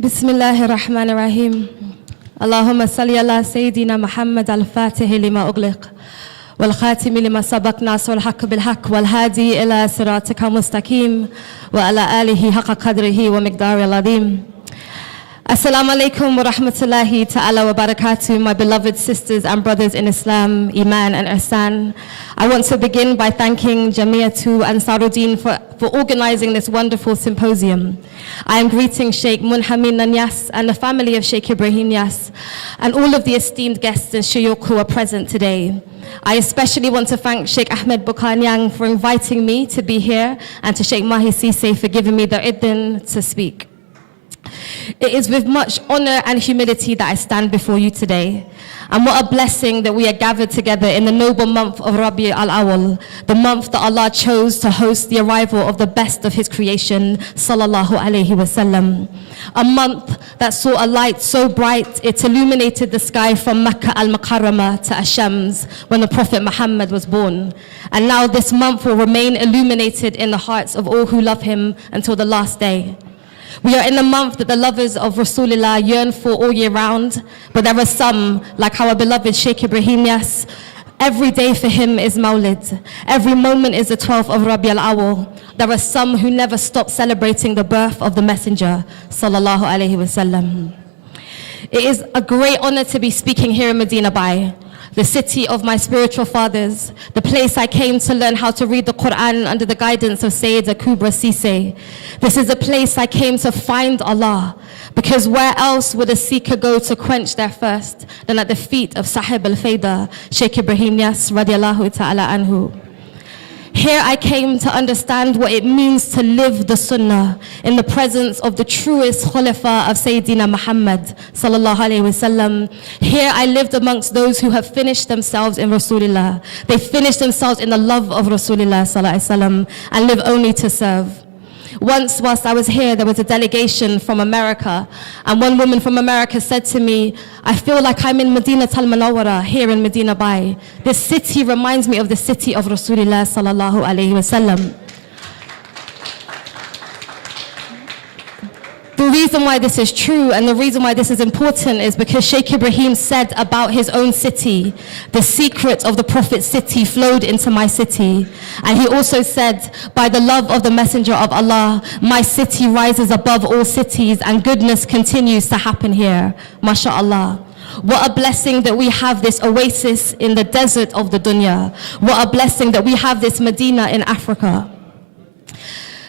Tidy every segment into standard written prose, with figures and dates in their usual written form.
بسم الله الرحمن الرحيم اللهم صل على سيدنا محمد الفاتح لما أغلق والخاتم لما سبق ناصر الحق بالحق والهادي إلى صراطك المستقيم وعلى آله حق قدره ومقداره العظيم. Assalamu alaikum wa rahmatullahi ta'ala wa barakatuh, my beloved sisters and brothers in Islam, Iman and Ihsan. I want to begin by thanking Jamiyatu Ansaruddin for organizing this wonderful symposium. I am greeting Sheikh Munhamin Nanyas and the family of Sheikh Ibrahim Yas and all of the esteemed guests and shuyukh who are present today. I especially want to thank Sheikh Ahmed Bukanyang for inviting me to be here and to Sheikh Mahi Sise for giving me the idn to speak. It is with much honor and humility that I stand before you today. And what a blessing that we are gathered together in the noble month of Rabi al-Awwal, the month that Allah chose to host the arrival of the best of His creation, sallallahu alayhi wasallam. A month that saw a light so bright it illuminated the sky from Makkah al-Mukarramah to Ashams when the Prophet Muhammad was born. And now this month will remain illuminated in the hearts of all who love him until the last day. We are in the month that the lovers of Rasulullah yearn for all year round, but there are some, like our beloved Sheikh Ibrahim Yas, every day for him is Mawlid. Every moment is the 12th of Rabi al-Awwal. There are some who never stop celebrating the birth of the Messenger, sallallahu alayhi wasallam. It is a great honor to be speaking here in Medina Bay, the city of my spiritual fathers, the place I came to learn how to read the Quran under the guidance of Sayyida Kubra Sise. This is a place I came to find Allah, because where else would a seeker go to quench their thirst than at the feet of Sahib al-Fayda, Sheikh Ibrahim Yas radiallahu ta'ala anhu. Here I came to understand what it means to live the Sunnah in the presence of the truest Khulafa of Sayyidina Muhammad sallallahu alayhi wasallam. Here I lived amongst those who have finished themselves in Rasulullah. They finished themselves in the love of Rasulullah sallallahu alayhi wasallam and live only to serve. Once, whilst I was here, there was a delegation from America, and one woman from America said to me, I feel like I'm in Medina al-Munawwara, here in Medina Bay. This city reminds me of the city of Rasulullah sallallahu alayhi wasallam. The reason why this is true and the reason why this is important is because Sheikh Ibrahim said about his own city, the secret of the Prophet's city flowed into my city. And he also said, by the love of the Messenger of Allah, my city rises above all cities and goodness continues to happen here. MashaAllah. What a blessing that we have this oasis in the desert of the dunya. What a blessing that we have this Medina in Africa.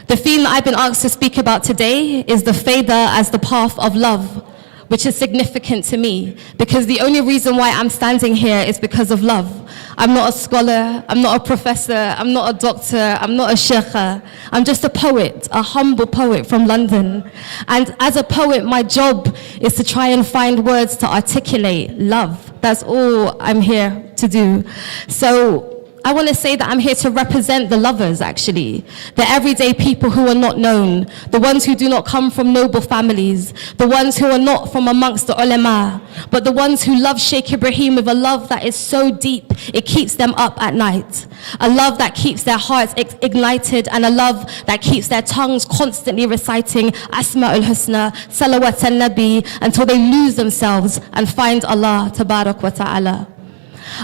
The theme that I've been asked to speak about today is the Fayda as the path of love, which is significant to me because the only reason why I'm standing here is because of love. I'm not a scholar, I'm not a professor, I'm not a doctor, I'm not a sheikha. I'm just a poet, a humble poet from London. And as a poet, my job is to try and find words to articulate love. That's all I'm here to do. So I want to say that I'm here to represent the lovers, actually, the everyday people who are not known, the ones who do not come from noble families, the ones who are not from amongst the ulama, but the ones who love Sheikh Ibrahim with a love that is so deep, it keeps them up at night, a love that keeps their hearts ignited, and a love that keeps their tongues constantly reciting Asma al-Husna, Salawat al-Nabi, until they lose themselves and find Allah, Tabarak wa Ta'ala.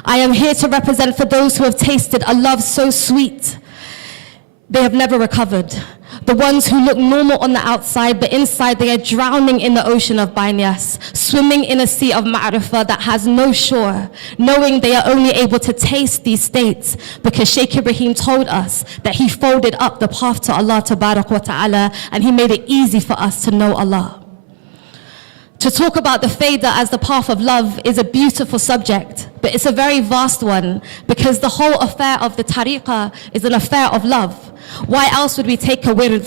I am here to represent for those who have tasted a love so sweet, they have never recovered. The ones who look normal on the outside, but inside they are drowning in the ocean of Bainyas, swimming in a sea of ma'rifah that has no shore, knowing they are only able to taste these states because Sheikh Ibrahim told us that he folded up the path to Allah Tabarak wa Ta'ala and he made it easy for us to know Allah. To talk about the Fayda as the path of love is a beautiful subject, but it's a very vast one because the whole affair of the tariqah is an affair of love. Why else would we take a wird?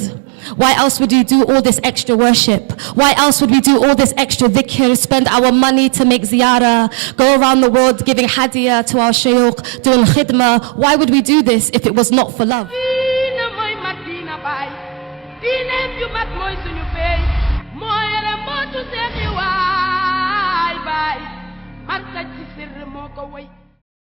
Why else would we do all this extra worship? Why else would we do all this extra dhikr, spend our money to make ziyarah, go around the world giving hadiyah to our shayukh, doing khidmah? Why would we do this if it was not for love? Marka ci sir moo ko way